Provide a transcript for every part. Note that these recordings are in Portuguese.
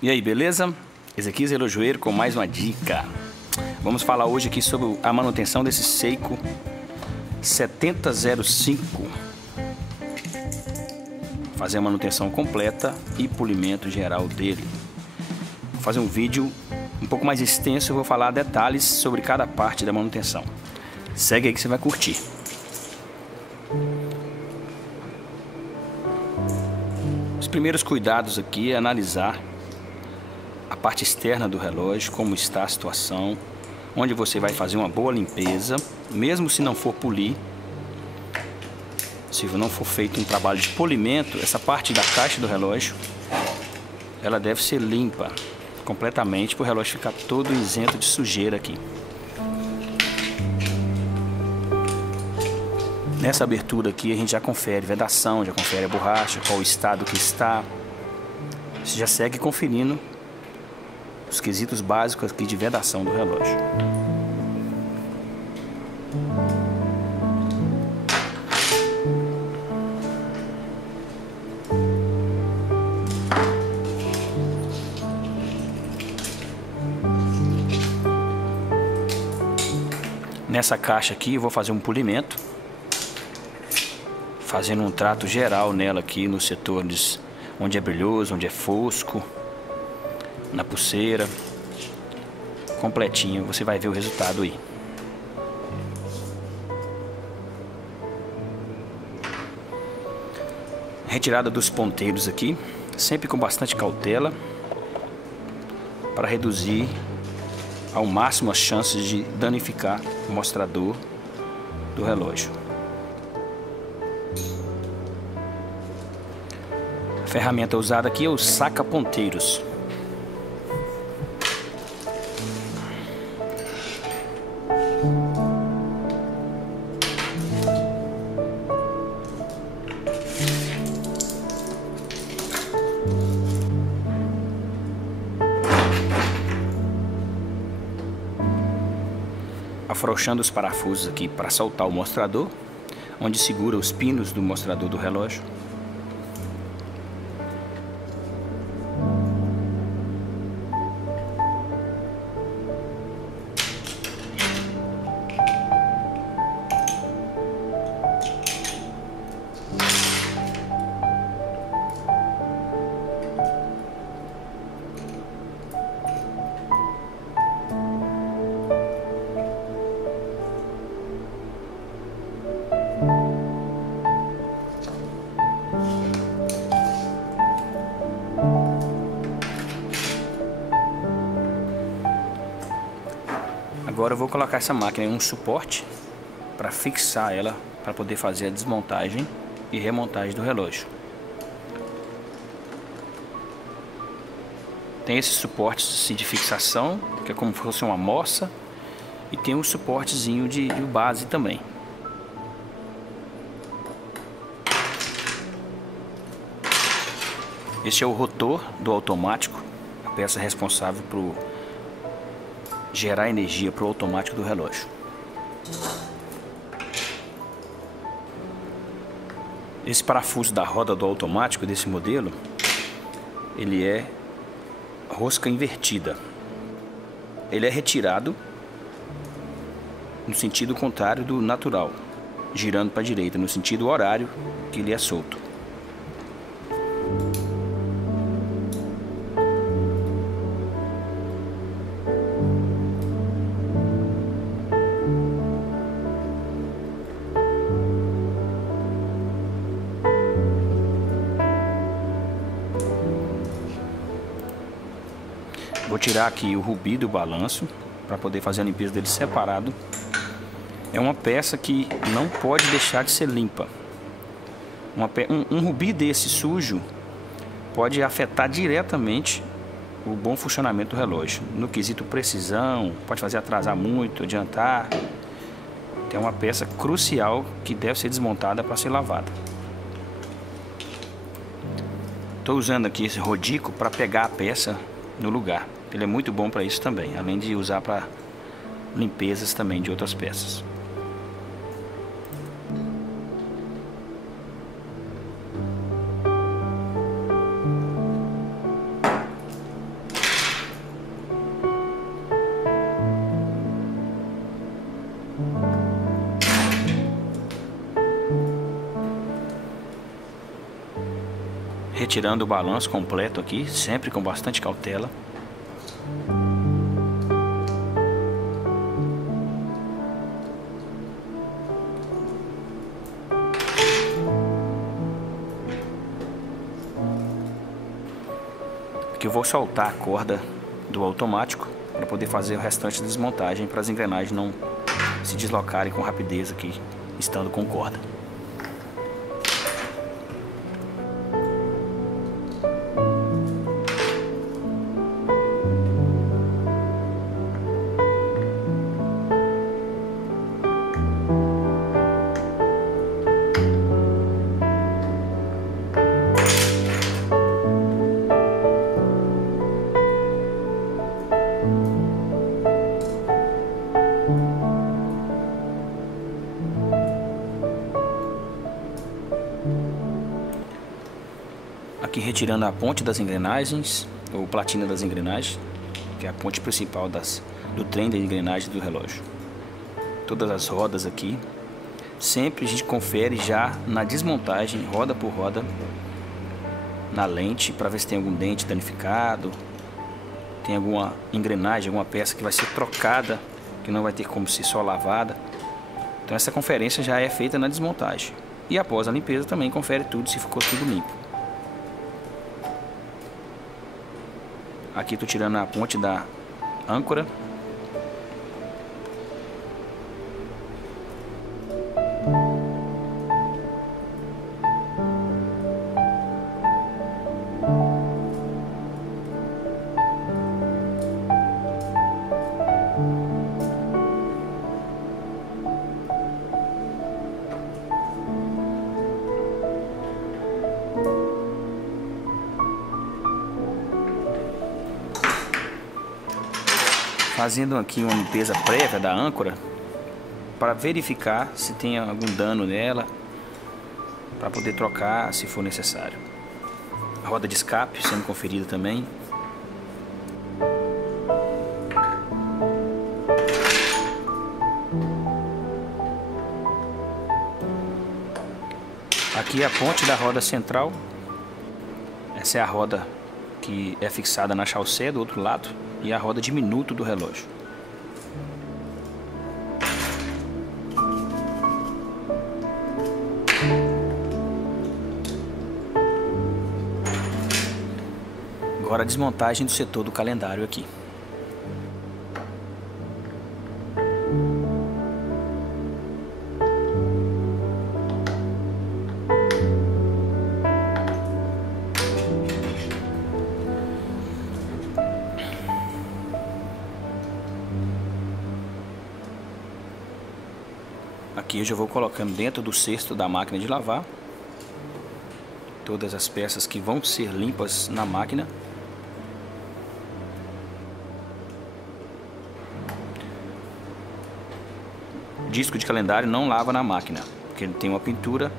E aí, beleza? Ezequias Relojoeiro com mais uma dica. Vamos falar hoje aqui sobre a manutenção desse Seiko 7005. Fazer a manutenção completa e polimento geral dele. Vou fazer um vídeo um pouco mais extenso, eu vou falar detalhes sobre cada parte da manutenção. Segue aí que você vai curtir. Os primeiros cuidados aqui é analisar a parte externa do relógio, como está a situação, onde você vai fazer uma boa limpeza, mesmo se não for polir. Se não for feito um trabalho de polimento, essa parte da caixa do relógio, ela deve ser limpa completamente para o relógio ficar todo isento de sujeira aqui. Nessa abertura aqui a gente já confere vedação, já confere a borracha, qual o estado que está. Você já segue conferindo os quesitos básicos aqui de vedação do relógio. Nessa caixa aqui eu vou fazer um polimento, fazendo um trato geral nela aqui nos setores onde é brilhoso, onde é fosco, na pulseira, completinho, você vai ver o resultado aí. Retirada dos ponteiros aqui, sempre com bastante cautela, para reduzir ao máximo as chances de danificar o mostrador do relógio. A ferramenta usada aqui é o saca-ponteiros. Afrouxando os parafusos aqui para soltar o mostrador, onde segura os pinos do mostrador do relógio. Agora eu vou colocar essa máquina em um suporte para fixar ela, para poder fazer a desmontagem e remontagem do relógio. Tem esses suportes de fixação, que é como se fosse uma moça, e tem um suportezinho de base também. Este é o rotor do automático, a peça responsável por gerar energia para o automático do relógio. Esse parafuso da roda do automático desse modelo, ele é rosca invertida. Ele é retirado no sentido contrário do natural, girando para a direita, no sentido horário que ele é solto. Vou tirar aqui o rubi do balanço para poder fazer a limpeza dele separado. É uma peça que não pode deixar de ser limpa. Um rubi desse sujo pode afetar diretamente o bom funcionamento do relógio. No quesito precisão, pode fazer atrasar muito, adiantar. É uma peça crucial que deve ser desmontada para ser lavada. Estou usando aqui esse rodico para pegar a peça no lugar. Ele é muito bom para isso também, além de usar para limpezas também de outras peças. retirando o balanço completo aqui, sempre com bastante cautela. Aqui eu vou soltar a corda do automático para poder fazer o restante da desmontagem, para as engrenagens não se deslocarem com rapidez aqui, estando com corda. Aqui retirando a ponte das engrenagens, ou platina das engrenagens, que é a ponte principal do trem da engrenagem do relógio. Todas as rodas aqui, sempre a gente confere já na desmontagem, roda por roda, na lente, para ver se tem algum dente danificado, tem alguma engrenagem, alguma peça que vai ser trocada, que não vai ter como ser só lavada. Então essa conferência já é feita na desmontagem. E após a limpeza também confere tudo, se ficou tudo limpo. Aqui estou tirando a ponte da âncora. Fazendo aqui uma limpeza prévia da âncora para verificar se tem algum dano nela, para poder trocar se for necessário. A roda de escape sendo conferida também. Aqui a ponte da roda central. Essa é a roda que é fixada na chaussée do outro lado. E a roda de minuto do relógio. Agora a desmontagem do setor do calendário aqui. Aqui eu já vou colocando dentro do cesto da máquina de lavar todas as peças que vão ser limpas na máquina. Disco de calendário não lava na máquina, porque ele tem uma pintura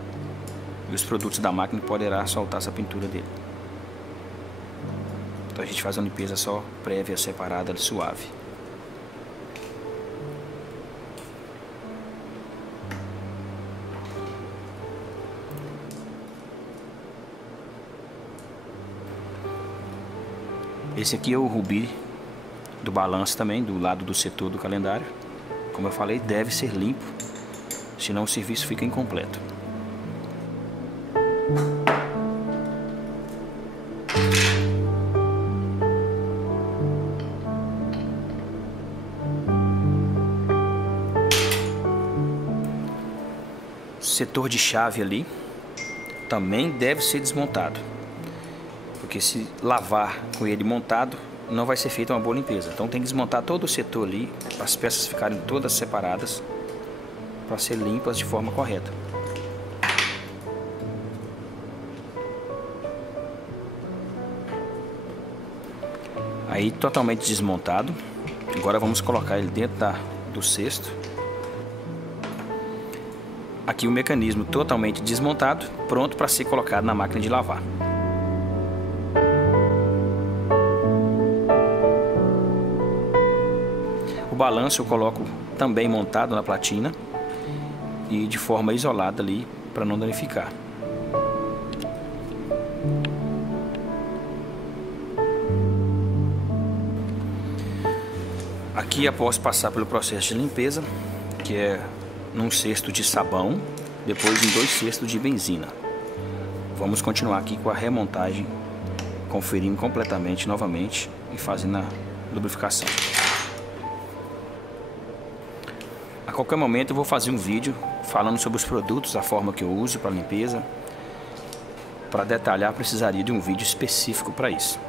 e os produtos da máquina poderá soltar essa pintura dele. Então a gente faz uma limpeza só prévia, separada, suave. Esse aqui é o rubi do balanço também, do lado do setor do calendário. Como eu falei, deve ser limpo, senão o serviço fica incompleto. O setor de chave ali também deve ser desmontado, porque se lavar com ele montado, não vai ser feita uma boa limpeza. Então tem que desmontar todo o setor ali, para as peças ficarem todas separadas, para ser limpas de forma correta. Aí totalmente desmontado. Agora vamos colocar ele dentro do cesto. Aqui o mecanismo totalmente desmontado, pronto para ser colocado na máquina de lavar. O balanço eu coloco também montado na platina e de forma isolada ali para não danificar. Aqui, após passar pelo processo de limpeza, que é num cesto de sabão, depois em 2 cestos de benzina, vamos continuar aqui com a remontagem, conferindo completamente novamente e fazendo a lubrificação. A qualquer momento eu vou fazer um vídeo falando sobre os produtos, a forma que eu uso para limpeza. Para detalhar, precisaria de um vídeo específico para isso.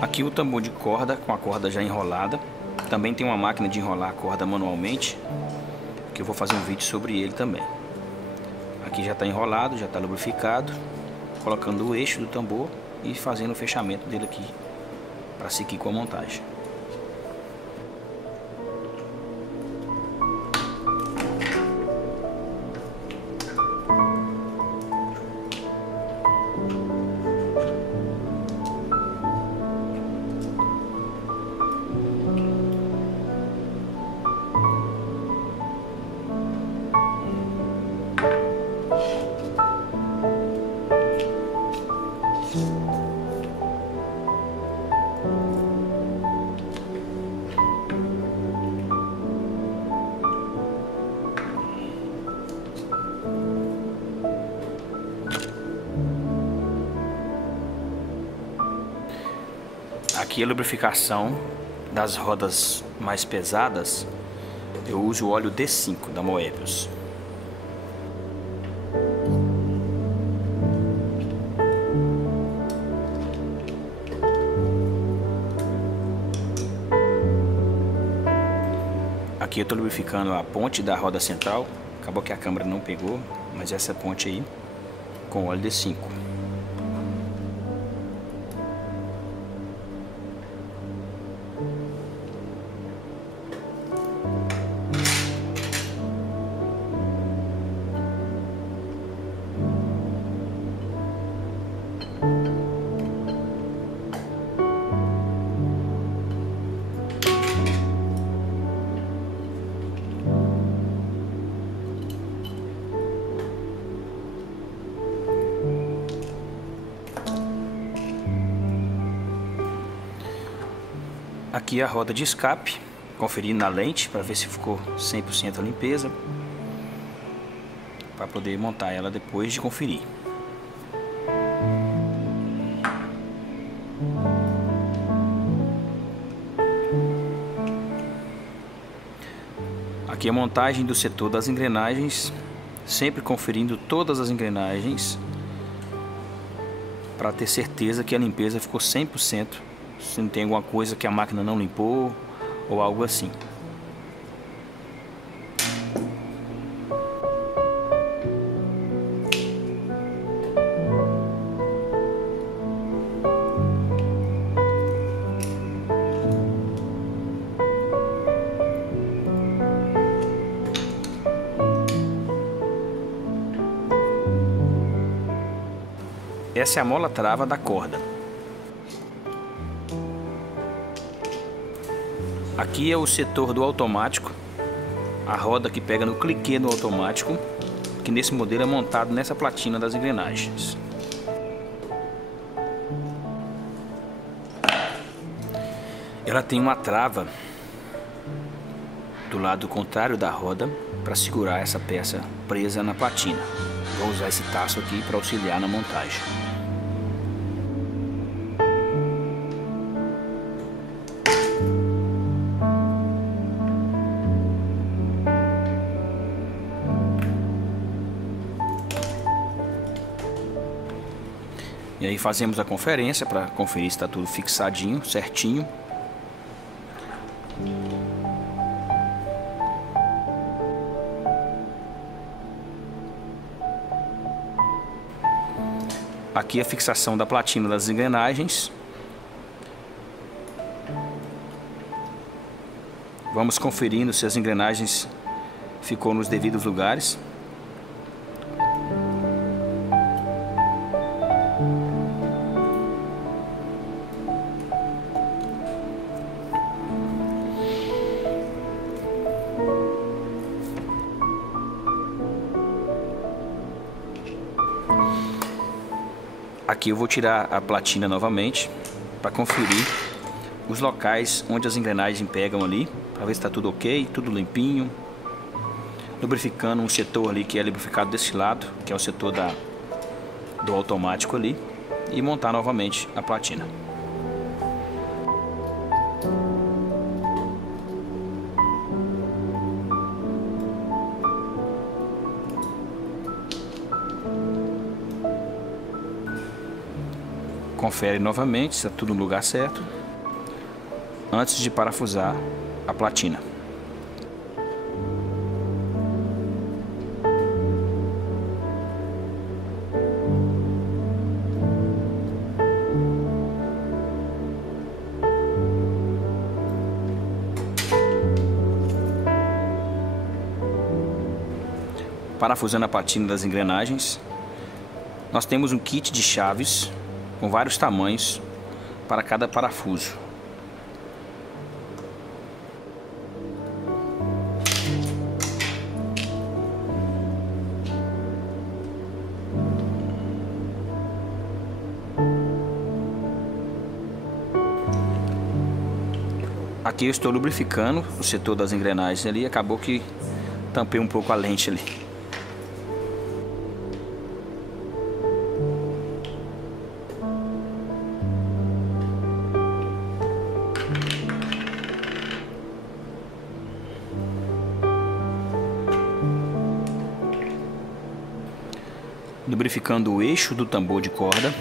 Aqui o tambor de corda, com a corda já enrolada. Também tem uma máquina de enrolar a corda manualmente, que eu vou fazer um vídeo sobre ele também. Aqui já está enrolado, já está lubrificado, colocando o eixo do tambor e fazendo o fechamento dele aqui, para seguir com a montagem. Aqui a lubrificação das rodas mais pesadas, eu uso o óleo D5 da Moebius. Aqui eu estou lubrificando a ponte da roda central. Acabou que a câmera não pegou, mas essa ponte aí com óleo D5. Aqui a roda de escape, conferindo na lente para ver se ficou 100% a limpeza, para poder montar ela depois de conferir. Aqui a montagem do setor das engrenagens, sempre conferindo todas as engrenagens para ter certeza que a limpeza ficou 100%. Se não tem alguma coisa que a máquina não limpou ou algo assim. Essa é a mola trava da corda. Aqui é o setor do automático, a roda que pega no cliquê no automático, que nesse modelo é montado nessa platina das engrenagens. Ela tem uma trava do lado contrário da roda para segurar essa peça presa na platina. Vou usar esse taço aqui para auxiliar na montagem. E aí fazemos a conferência para conferir se está tudo fixadinho, certinho. Aqui a fixação da platina das engrenagens. Vamos conferindo se as engrenagens ficou nos devidos lugares. Aqui eu vou tirar a platina novamente para conferir os locais onde as engrenagens pegam ali, para ver se está tudo ok, tudo limpinho. Lubrificando um setor ali que é lubrificado desse lado, que é o setor do automático ali, e montar novamente a platina. Confere novamente se está tudo no lugar certo antes de parafusar a platina. Parafusando a platina das engrenagens, nós temos um kit de chaves com vários tamanhos para cada parafuso. Aqui eu estou lubrificando o setor das engrenagens ali, acabou que tampei um pouco a lente ali. Lubrificando o eixo do tambor de corda.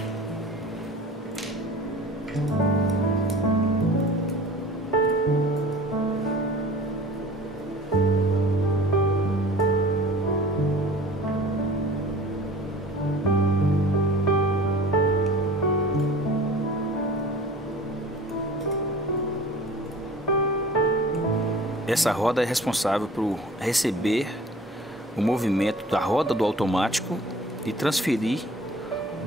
Essa roda é responsável por receber o movimento da roda do automático e transferir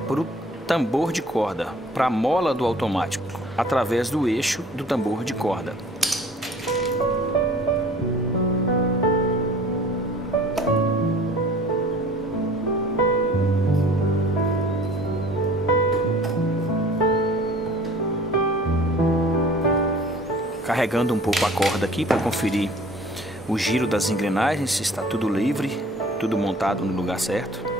para o tambor de corda, para a mola do automático, através do eixo do tambor de corda. Carregando um pouco a corda aqui para conferir o giro das engrenagens, se está tudo livre, tudo montado no lugar certo.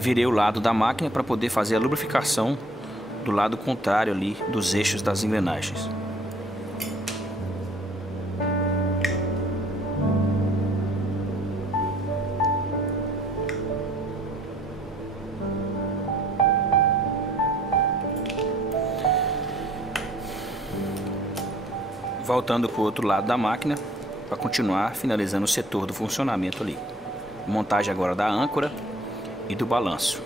Virei o lado da máquina para poder fazer a lubrificação do lado contrário ali dos eixos das engrenagens. Voltando para o outro lado da máquina para continuar finalizando o setor do funcionamento ali. Montagem agora da âncora e do balanço.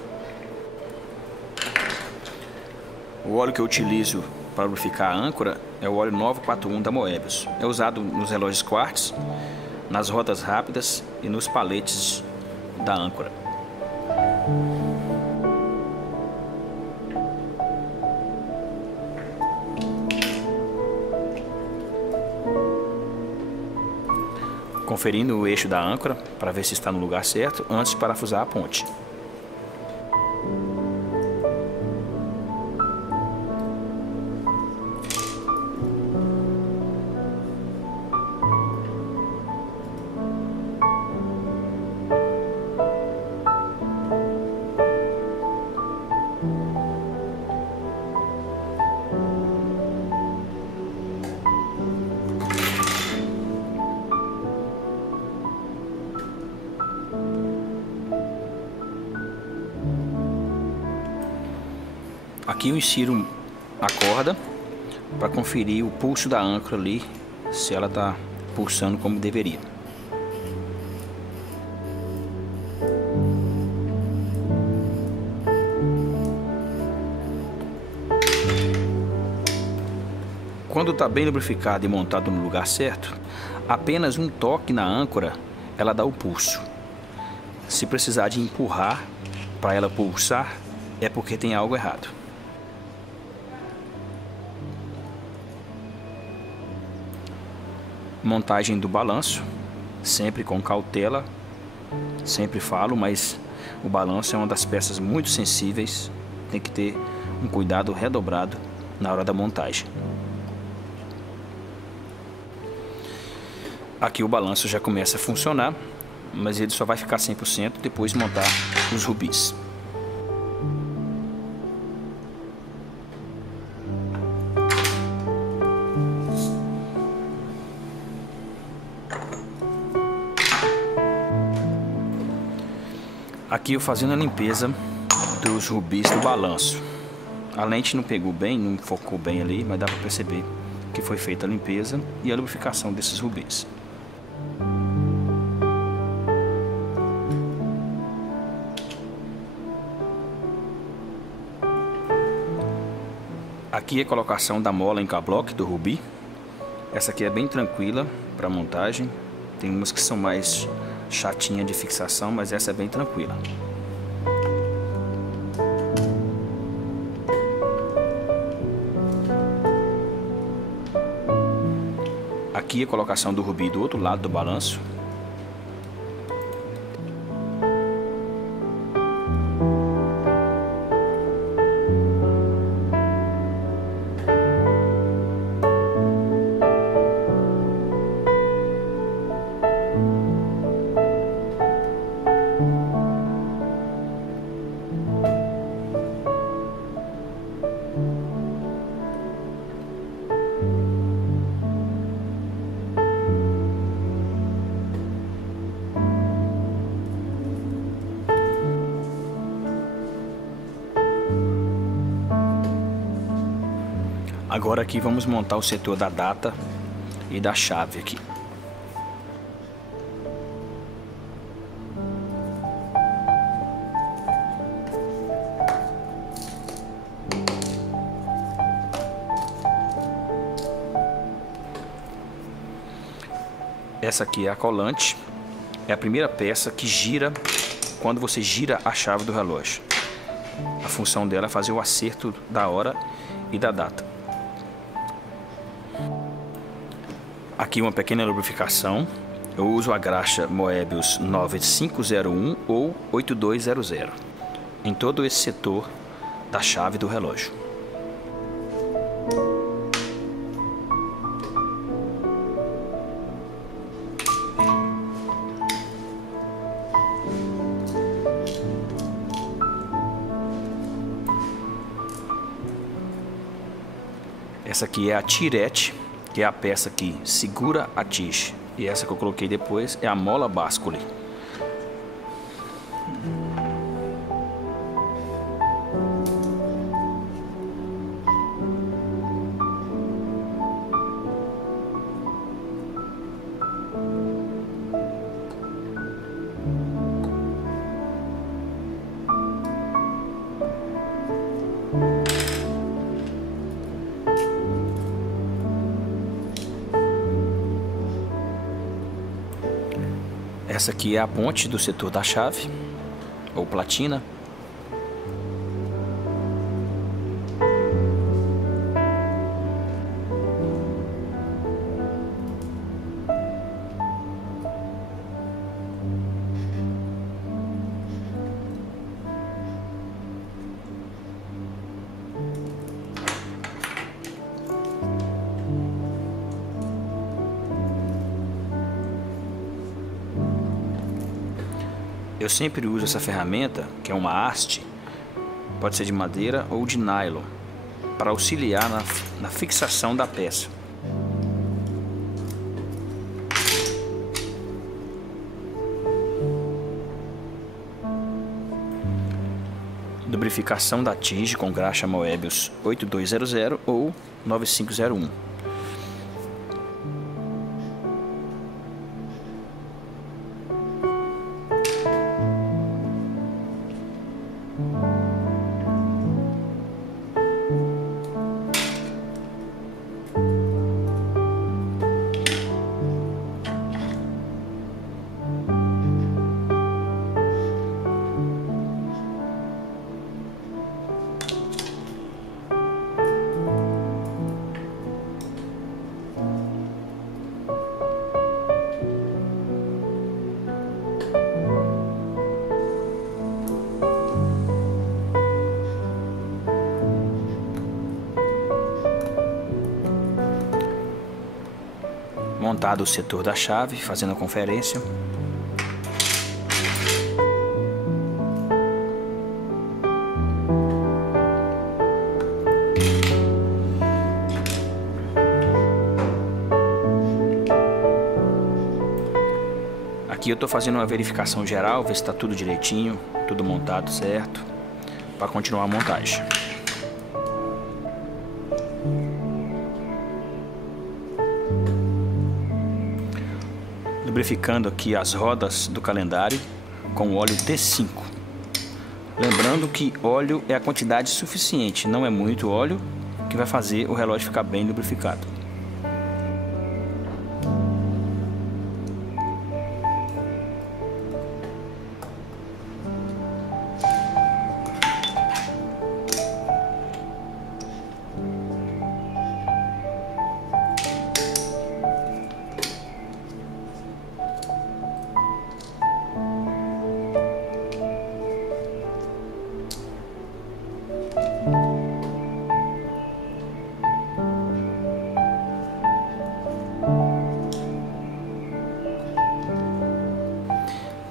O óleo que eu utilizo para lubrificar a âncora é o óleo 941 da Moebius. É usado nos relógios quartz, nas rodas rápidas e nos paletes da âncora. Conferindo o eixo da âncora para ver se está no lugar certo antes de parafusar a ponte. Aqui eu insiro a corda para conferir o pulso da âncora ali, se ela está pulsando como deveria. Quando está bem lubrificado e montado no lugar certo, apenas um toque na âncora ela dá o pulso. Se precisar de empurrar, para ela pulsar, é porque tem algo errado. Montagem do balanço, sempre com cautela, sempre falo, mas o balanço é uma das peças muito sensíveis, tem que ter um cuidado redobrado na hora da montagem. Aqui o balanço já começa a funcionar, mas ele só vai ficar 100% depois de montar os rubis. Aqui eu fazendo a limpeza dos rubis do balanço. A lente não pegou bem, não focou bem ali, mas dá para perceber que foi feita a limpeza e a lubrificação desses rubis. Aqui é a colocação da mola em K-block do rubi. Essa aqui é bem tranquila para montagem. Tem umas que são mais chatinha de fixação, mas essa é bem tranquila. Aqui a colocação do rubi do outro lado do balanço. Agora aqui vamos montar o setor da data e da chave aqui. Essa aqui é a colante, é a primeira peça que gira quando você gira a chave do relógio. A função dela é fazer o acerto da hora e da data. Aqui uma pequena lubrificação. Eu uso a graxa Moebius 9501 ou 8200 em todo esse setor da chave do relógio. Essa aqui é a tirete, que é a peça que segura a tige. E essa que eu coloquei depois é a mola báscula. Essa aqui é a ponte do setor da chave, ou platina. Eu sempre uso essa ferramenta, que é uma haste, pode ser de madeira ou de nylon, para auxiliar na fixação da peça. Lubrificação da tige com graxa Moebius 8200 ou 9501. Montado o setor da chave, fazendo a conferência. Aqui eu estou fazendo uma verificação geral, ver se está tudo direitinho, tudo montado certo, para continuar a montagem. Lubrificando aqui as rodas do calendário com óleo T5. Lembrando que óleo é a quantidade suficiente, não é muito óleo que vai fazer o relógio ficar bem lubrificado.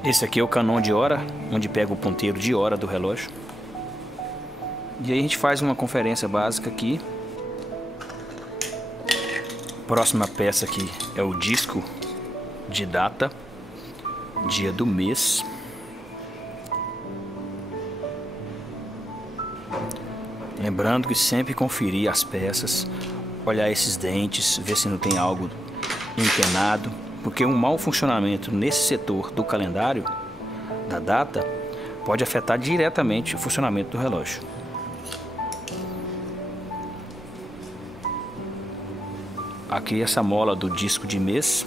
Esse aqui é o canon de hora, onde pega o ponteiro de hora do relógio. E aí a gente faz uma conferência básica aqui. Próxima peça aqui é o disco de data, dia do mês. Lembrando que sempre conferir as peças, olhar esses dentes, ver se não tem algo empenado. Porque um mau funcionamento nesse setor do calendário, da data, pode afetar diretamente o funcionamento do relógio. Aqui essa mola do disco de mês.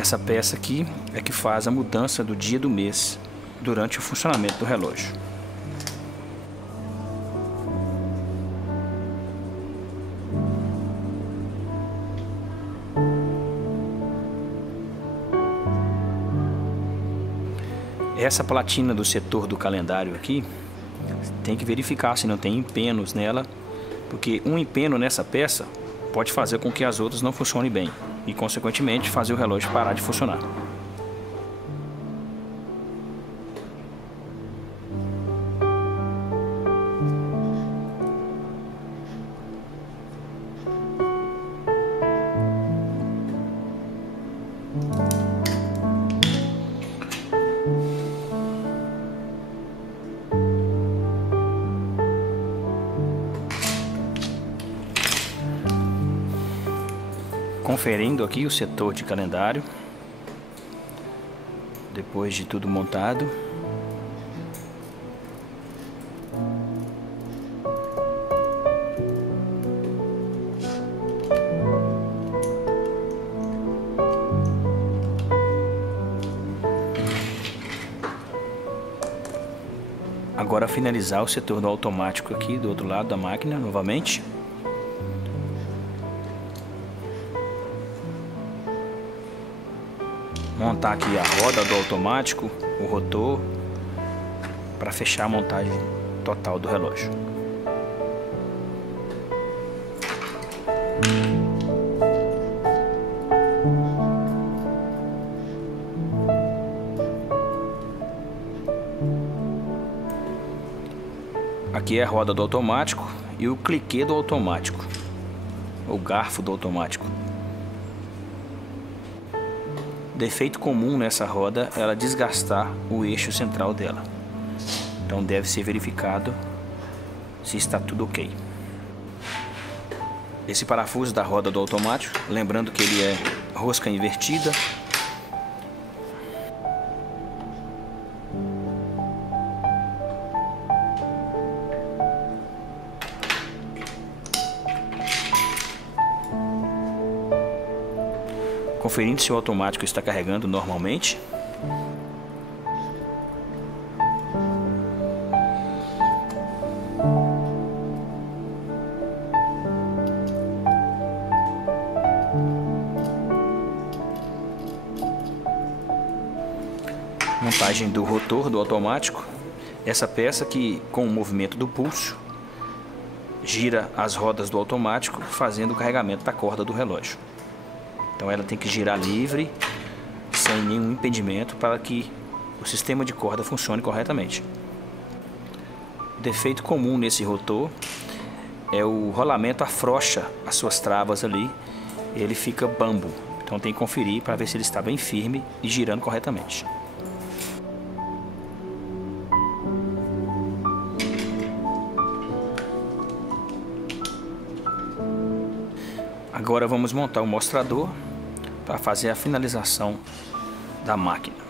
Essa peça aqui é que faz a mudança do dia do mês durante o funcionamento do relógio. Essa platina do setor do calendário aqui, tem que verificar se não tem empenos nela, porque um empeno nessa peça pode fazer com que as outras não funcionem bem e, consequentemente, fazer o relógio parar de funcionar. Conferindo aqui o setor de calendário, depois de tudo montado. Agora finalizar o setor do automático aqui do outro lado da máquina novamente. Montar aqui a roda do automático, o rotor, para fechar a montagem total do relógio. Aqui é a roda do automático e o cliquê do automático, o garfo do automático. Defeito comum nessa roda é ela desgastar o eixo central dela. Então deve ser verificado se está tudo ok. Esse parafuso da roda do automático, lembrando que ele é rosca invertida. conferindo se o automático está carregando normalmente. Montagem do rotor do automático. Essa peça que, com o movimento do pulso, gira as rodas do automático, fazendo o carregamento da corda do relógio. Então ela tem que girar livre, sem nenhum impedimento, para que o sistema de corda funcione corretamente. O defeito comum nesse rotor é o rolamento afrouxa as suas travas ali, ele fica bambo. Então tem que conferir para ver se ele está bem firme e girando corretamente. Agora vamos montar o mostrador para fazer a finalização da máquina.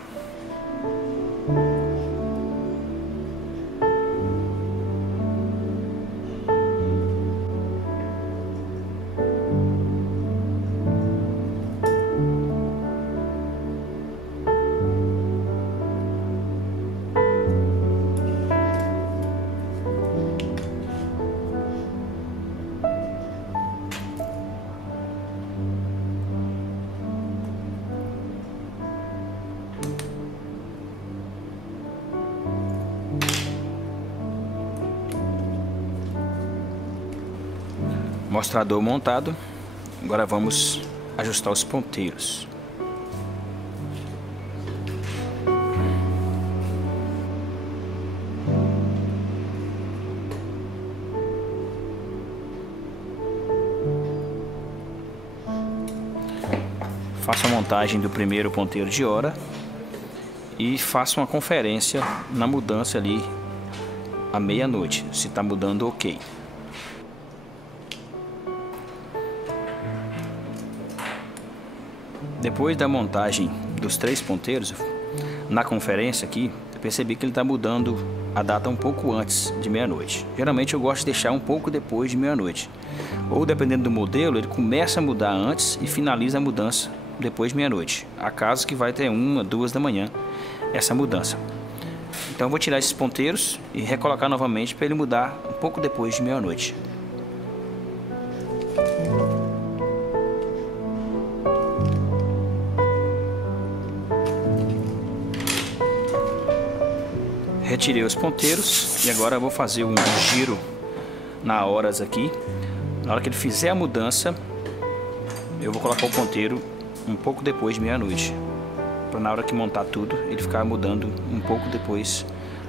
Mostrador montado, agora vamos ajustar os ponteiros. Faço a montagem do primeiro ponteiro de hora e faço uma conferência na mudança ali à meia-noite, se está mudando ok. Depois da montagem dos 3 ponteiros, na conferência aqui, eu percebi que ele está mudando a data um pouco antes de meia-noite. Geralmente eu gosto de deixar um pouco depois de meia-noite. Ou dependendo do modelo, ele começa a mudar antes e finaliza a mudança depois de meia-noite. Há casos que vai ter 1, 2 da manhã essa mudança. Então eu vou tirar esses ponteiros e recolocar novamente para ele mudar um pouco depois de meia-noite. Retirei os ponteiros e agora eu vou fazer um giro na horas aqui. Na hora que ele fizer a mudança, eu vou colocar o ponteiro um pouco depois de meia-noite, para na hora que montar tudo, ele ficar mudando um pouco depois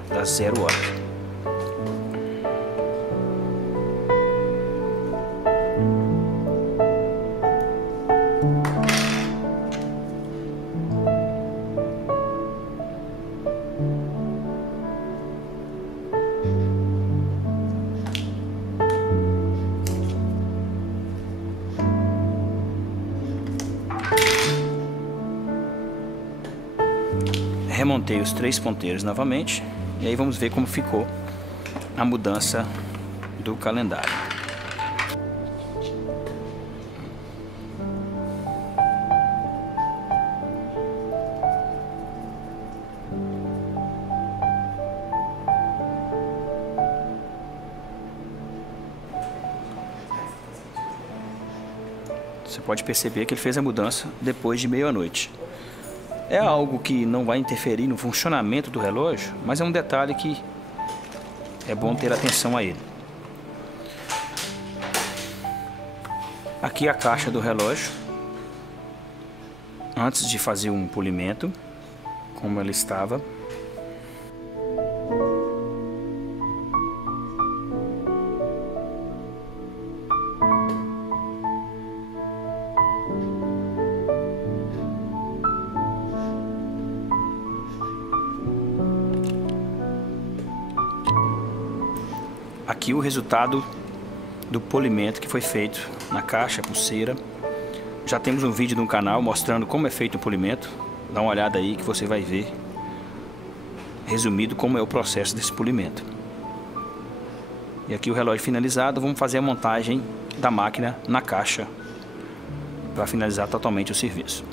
das 0 horas. Remontei os 3 ponteiros novamente e aí vamos ver como ficou a mudança do calendário. Você pode perceber que ele fez a mudança depois de meia-noite. É algo que não vai interferir no funcionamento do relógio, mas é um detalhe que é bom ter atenção a ele. Aqui a caixa do relógio, antes de fazer um polimento, como ela estava. Aqui o resultado do polimento que foi feito na caixa, pulseira. Já temos um vídeo no canal mostrando como é feito o polimento. Dá uma olhada aí que você vai ver resumido como é o processo desse polimento. E aqui o relógio finalizado, vamos fazer a montagem da máquina na caixa para finalizar totalmente o serviço.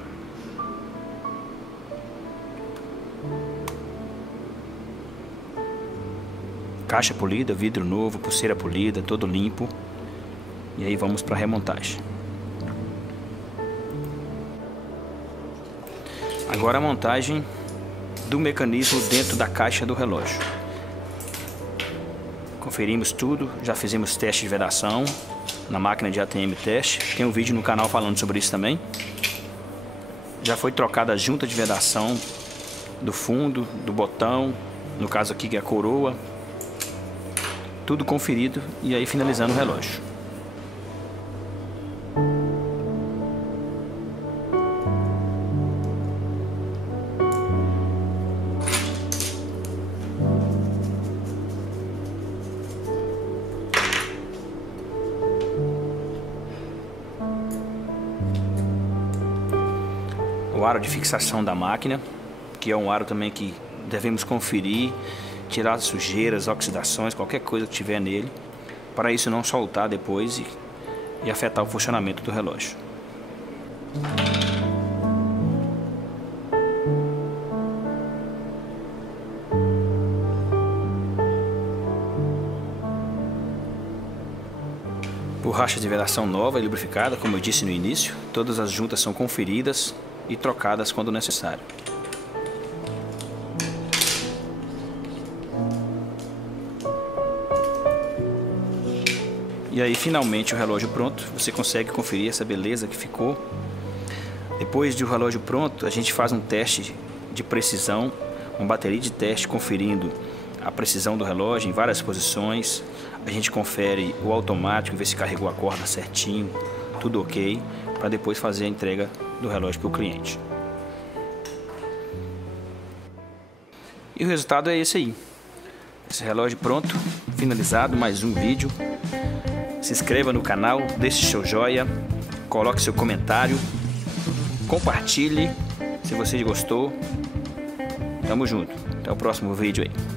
Caixa polida, vidro novo, pulseira polida, todo limpo. E aí vamos para a remontagem. Agora a montagem do mecanismo dentro da caixa do relógio. Conferimos tudo, já fizemos teste de vedação na máquina de ATM teste. Tem um vídeo no canal falando sobre isso também. Já foi trocada a junta de vedação do fundo, do botão, no caso aqui que é a coroa. Tudo conferido e aí finalizando o relógio. O aro de fixação da máquina, que é um aro também que devemos conferir, tirar as sujeiras, oxidações, qualquer coisa que tiver nele, para isso não soltar depois e afetar o funcionamento do relógio. Borracha de vedação nova e lubrificada, como eu disse no início, todas as juntas são conferidas e trocadas quando necessário. E aí finalmente o relógio pronto, você consegue conferir essa beleza que ficou. Depois de o relógio pronto, a gente faz um teste de precisão, uma bateria de teste conferindo a precisão do relógio em várias posições. A gente confere o automático, ver se carregou a corda certinho, tudo ok, para depois fazer a entrega do relógio para o cliente. E o resultado é esse aí. Esse relógio pronto, finalizado, mais um vídeo. Se inscreva no canal, deixe seu joinha, coloque seu comentário, compartilhe se você gostou. Tamo junto, até o próximo vídeo aí.